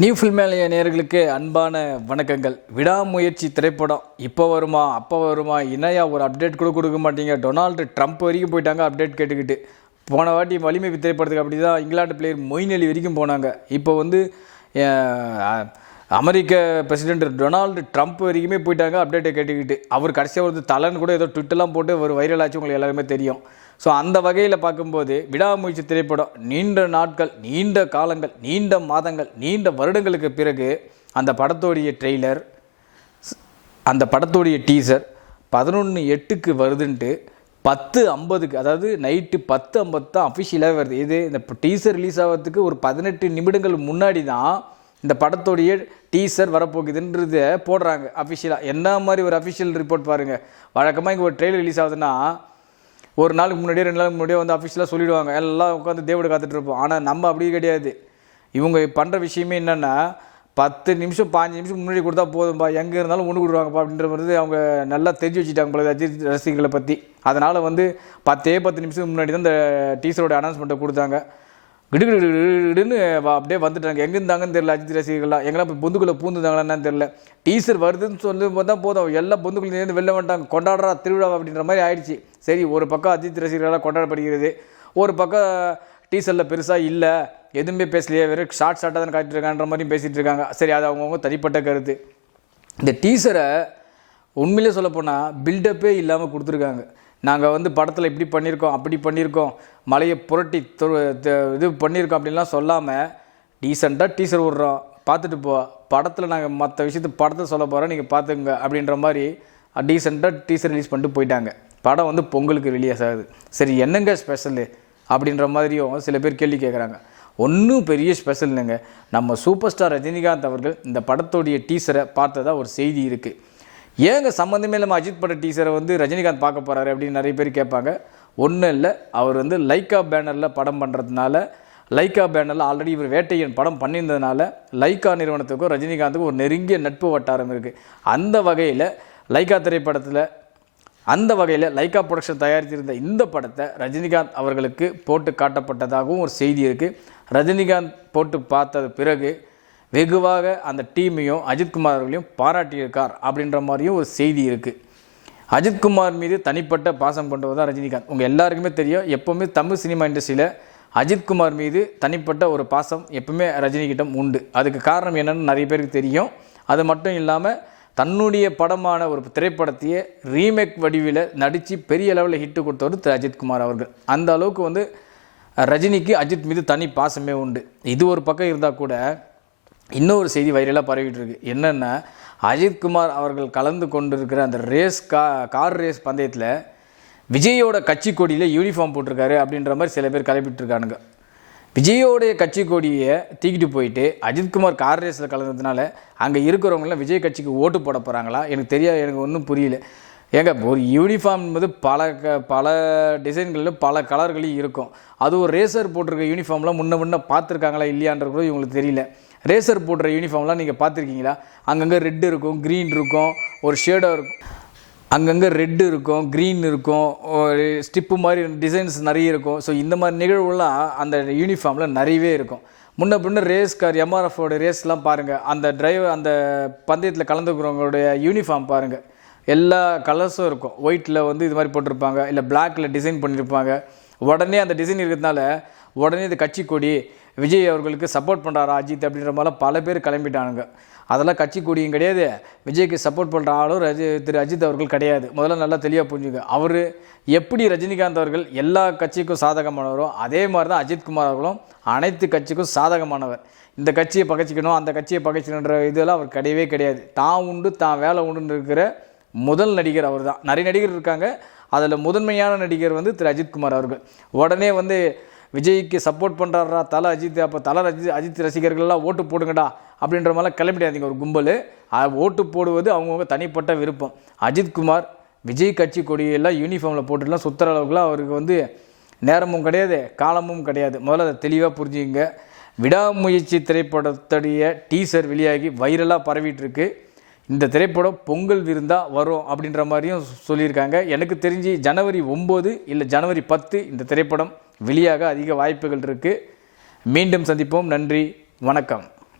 New ஃபில்மேலிய நேயர்களுக்கு அன்பான வணக்கங்கள். விடாமுயற்சி திரைப்படம் இப்போ வருமா அப்போ வருமா இணையா ஒரு அப்டேட் கூட கொடுக்க மாட்டீங்க. டொனால்டு ட்ரம்ப் வரைக்கும் போயிட்டாங்க அப்டேட் கேட்டுக்கிட்டு. போன வாட்டி வலிமை திரைப்படத்துக்கு அப்படி தான் இங்கிலாந்து பிளேயர் மொயின் அலி வரைக்கும் போனாங்க. இப்போ அமெரிக்க பிரசிடென்ட் டொனால்டு ட்ரம்ப் வரைக்குமே போயிட்டாங்க அப்டேட்டை கேட்டுக்கிட்டு. அவர் கடைசியாக தலைன்னு கூட ஏதோ ட்விட்டெல்லாம் போட்டு ஒரு வைரல் ஆச்சு, உங்களுக்கு எல்லாருமே தெரியும். ஸோ அந்த வகையில் பார்க்கும்போது விடாமுயற்சி திரைப்படம் நீண்ட நாட்கள், நீண்ட காலங்கள், நீண்ட மாதங்கள், நீண்ட வருடங்களுக்கு பிறகு அந்த படத்தோடைய ட்ரெய்லர், அந்த படத்தோடைய டீசர் 11/8 வருதுன்ட்டு 10:50, அதாவது நைட்டு 10:50 தான் அஃபிஷியலாக வருது. இந்த டீசர் ரிலீஸ் ஆகிறதுக்கு ஒரு 18 நிமிடங்கள் முன்னாடி தான் இந்த படத்தோடைய டீசர் வரப்போகுதுன்றதை போடுறாங்க அஃபிஷியலாக. என்ன மாதிரி ஒரு அஃபிஷியல் ரிப்போர்ட் பாருங்கள். வழக்கமாக இங்கே ஒரு ட்ரெய்லர் ரிலீஸ் ஆகுதுன்னா ஒரு நாளுக்கு முன்னாடியே 2 நாளுக்கு முன்னாடியே அஃபிஷியலாக சொல்லிவிடுவாங்க, எல்லாம் உட்காந்து தேவோடு காத்துட்ருப்போம். ஆனால் நம்ம அப்படி கிடையாது. இவங்க பண்ணுற விஷயமே என்னென்னா 10 நிமிஷம் 5 நிமிஷம் முன்னாடி கொடுத்தா போதும்பா, எங்கே இருந்தாலும் ஒன்று கொடுவாங்கப்பா அப்படின்ற மாதிரி அவங்க நல்லா தெரிஞ்சு வச்சுட்டாங்க போல அஜித் ரசிகர்களை பற்றி. அதனால் 10 நிமிஷத்துக்கு முன்னாடி தான் இந்த டீசரோட அனௌன்ஸ்மெண்ட்டை கொடுத்தாங்க. கிடுன்னு அப்படியே வந்துட்டாங்க. எங்கே இருந்தாங்கன்னு தெரியல அஜித் ரசிகர்கள்லாம். எங்கெல்லாம் இப்போ பொந்துக்குள்ளே பூந்துட்டாங்களான்னு தெரியல. டீசர் வருதுன்னு சொல்லி பார்த்தா போதும், எல்லாம் பொந்துக்குள்ளேருந்து வெளில வந்துட்டாங்க. கொண்டாடுறா திருவிழா அப்படின்ற மாதிரி ஆயிடுச்சு. சரி, ஒரு பக்கம் அஜித் ரசிகர்களால் கொண்டாடப்படுகிறது, ஒரு பக்கம் டீசரில் பெருசாக இல்லை, எதுவுமே பேசலையே, வெறும் ஷார்ட்டாக தானே காட்டிட்டு இருக்கான்ற மாதிரியும் பேசிகிட்டு இருக்காங்க. சரி, அது அவங்கவுங்க தனிப்பட்ட கருத்து. இந்த டீசரை உண்மையிலே சொல்லப்போனால் பில்டப்பே இல்லாமல் கொடுத்துருக்காங்க. நாங்கள் படத்தில் இப்படி பண்ணியிருக்கோம், அப்படி பண்ணியிருக்கோம், மலையை புரட்டி இது பண்ணியிருக்கோம் அப்படின்லாம் சொல்லாமல் டீசெண்டாக டீசர் விட்றோம், பார்த்துட்டு போ, படத்தில் நாங்கள் மற்ற விஷயத்தை படத்தை சொல்ல போகிறோம், நீங்கள் பார்த்துங்க அப்படின்ற மாதிரி டீசெண்டாக டீசர் ரிலீஸ் பண்ணிட்டு போயிட்டாங்க. படம் பொங்கலுக்கு ரிலீஸ் ஆகுது. சரி, என்னங்க ஸ்பெஷலு அப்படின்ற மாதிரியும் சில பேர் கேள்வி கேட்குறாங்க. ஒன்றும் பெரிய ஸ்பெஷல் இல்லைங்க. நம்ம சூப்பர் ஸ்டார் ரஜினிகாந்த் அவர்கள் இந்த படத்தோடைய டீசரை பார்த்ததா ஒரு செய்தி இருக்குது. ஏங்க சம்மந்தமே இல்லாமல் அஜித் பட டீசரை ரஜினிகாந்த் பார்க்க போகிறாரு அப்படின்னு நிறைய பேர் கேட்பாங்க. ஒன்றும் இல்லை, அவர் லைக்கா பேனரில் படம் பண்ணுறதுனால, லைக்கா பேனரில் ஆல்ரெடி இவர் வேட்டையன் படம் பண்ணியிருந்ததுனால லைக்கா நிறுவனத்துக்கும் ரஜினிகாந்துக்கும் ஒரு நெருங்கிய நட்பு வட்டாரம் இருக்குது. அந்த வகையில் லைக்கா திரைப்படத்தில், அந்த வகையில் லைக்கா ப்ரொடக்ஷன் தயாரித்திருந்த இந்த படத்தை ரஜினிகாந்த் அவர்களுக்கு போட்டு காட்டப்பட்டதாகவும் ஒரு செய்தி இருக்குது. ரஜினிகாந்த் போட்டு பார்த்தது பிறகு வெகுவாக அந்த டீமையும் அஜித்குமார் அவர்களையும் பாராட்டியிருக்கார் அப்படின்ற மாதிரியும் ஒரு செய்தி இருக்குது. அஜித்குமார் மீது தனிப்பட்ட பாசம் கொண்டவர் தான் ரஜினிகாந்த். உங்கள் எல்லாருக்குமே தெரியும். எப்போவுமே தமிழ் சினிமா இண்டஸ்ட்ரியில் அஜித்குமார் மீது தனிப்பட்ட ஒரு பாசம் எப்பவுமே ரஜினிகிட்டம் உண்டு. அதுக்கு காரணம் என்னென்னு நிறைய பேருக்கு தெரியும். அது மட்டும் இல்லாமல் தன்னுடைய படமான ஒரு திரைப்படத்தையே ரீமேக் வடிவில் நடித்து பெரிய லெவலில் ஹிட்டு கொடுத்தவர் அஜித்குமார் அவர்கள். அந்த அளவுக்கு ரஜினிக்கு அஜித் மீது தனி பாசமே உண்டு. இது ஒரு பக்கம் இருந்தால் கூட இன்னொரு செய்தி வைரலாக பரவிட்டு இருக்கு. என்னென்னா, அஜித்குமார் அவர்கள் கலந்து கொண்டிருக்கிற அந்த கார் ரேஸ் பந்தயத்தில் விஜயோட கட்சி கொடியில் யூனிஃபார்ம் போட்டிருக்காரு அப்படின்ற மாதிரி சில பேர் கிளப்பிட்டுருக்கானுங்க. விஜயோடைய கட்சி கொடியை தூக்கிட்டு போயிட்டு அஜித்குமார் கார் ரேஸில் கலந்ததுனால அங்கே இருக்கிறவங்களாம் விஜய் கட்சிக்கு ஓட்டு போட போகிறாங்களா? எனக்கு தெரியாது, எனக்கு ஒன்றும் புரியல. ஏங்க, ஒரு யூனிஃபார்ம் பல டிசைன்களில் பல கலர்களையும் இருக்கும். அது ஒரு ரேசர் போட்டிருக்க யூனிஃபார்ம்லாம் முன்ன பார்த்துருக்காங்களா இல்லையான்றது கூட இவங்களுக்கு தெரியல. ரேசர் போடுற யூனிஃபார்ம்லாம் நீங்கள் பார்த்துருக்கீங்களா? அங்கங்கே ரெட்டு இருக்கும், க்ரீன் இருக்கும், ஒரு ஷேடாக இருக்கும், அங்கங்கே ரெட்டு இருக்கும், க்ரீன் இருக்கும், ஒரு ஸ்டிப்பு மாதிரி டிசைன்ஸ் நிறைய இருக்கும். ஸோ இந்த மாதிரி நிகழ்வுலாம் அந்த யூனிஃபார்மில் நிறையவே இருக்கும். முன்ன ரேஸ் கார் எம்ஆர்எஃபோட ரேஸ்லாம் பாருங்கள், அந்த பந்தயத்தில் கலந்துக்கிறவங்களுடைய யூனிஃபார்ம் பாருங்கள், எல்லா கலர்ஸும் இருக்கும். ஒயிட்டில் இது மாதிரி போட்டிருப்பாங்க, இல்லை பிளாக்கில் டிசைன் பண்ணியிருப்பாங்க. உடனே அந்த டிசைன் இருக்கிறதுனால உடனே இந்த கட்சி கொடி விஜய் அவர்களுக்கு சப்போர்ட் பண்ணுறாரா அஜித் அப்படின்ற மாதிரிலாம் பல பேர் கிளம்பிட்டானுங்க. அதெல்லாம் கட்சி கொடியும் கிடையாது, விஜய்க்கு சப்போர்ட் பண்ணுற ஆளும் திரு அஜித் அவர்கள் கிடையாது. முதல்ல நல்லா தெளிவாக புரிஞ்சுங்க. அவர் எப்படி ரஜினிகாந்த் அவர்கள் எல்லா கட்சிக்கும் சாதகமானவரோ அதே மாதிரி தான் அஜித்குமார் அவர்களும் அனைத்து கட்சிக்கும் சாதகமானவர். இந்த கட்சியை பகைச்சிக்கணும், அந்த கட்சியை பகைச்சிக்கணுன்ற இதெல்லாம் அவர் கிடையவே கிடையாது. தான் உண்டு, தான் வேலை உண்டுன்னு இருக்கிற முதல் நடிகர் அவர் தான். நிறைய நடிகர் இருக்காங்க, அதில் முதன்மையான நடிகர் திரு அஜித்குமார் அவர்கள். உடனே விஜய்க்கு சப்போர்ட் பண்ணுறாரா தலை அஜித், அப்போ அஜித் ரசிகர்கள்லாம் ஓட்டு போடுங்கடா அப்படின்ற மாதிரிலாம் கிளம்பிடாதீங்க ஒரு கும்பல். ஓட்டு போடுவது அவங்கவுங்க தனிப்பட்ட விருப்பம். அஜித்குமார் விஜய் கட்சி கொடியெல்லாம் யூனிஃபார்மில் போட்டுலாம் சுற்றுற அளவுக்குலாம் அவருக்கு நேரமும் கிடையாது, காலமும் கிடையாது. முதல்ல அதை தெளிவாக புரிஞ்சுங்க. விடாமுயற்சி திரைப்படத்துடைய டீசர் வெளியாகி வைரலாக பரவிட்டுருக்கு. இந்த திரைப்படம் பொங்கல் விருந்தாக வரும் அப்படின்ற மாதிரியும் சொல்லியிருக்காங்க. எனக்கு தெரிஞ்சு ஜனவரி 9 இல்லை ஜனவரி 10 இந்த திரைப்படம் வெளியாக அதிக வாய்ப்புகள் இருக்குது. மீண்டும் சந்திப்போம். நன்றி, வணக்கம்.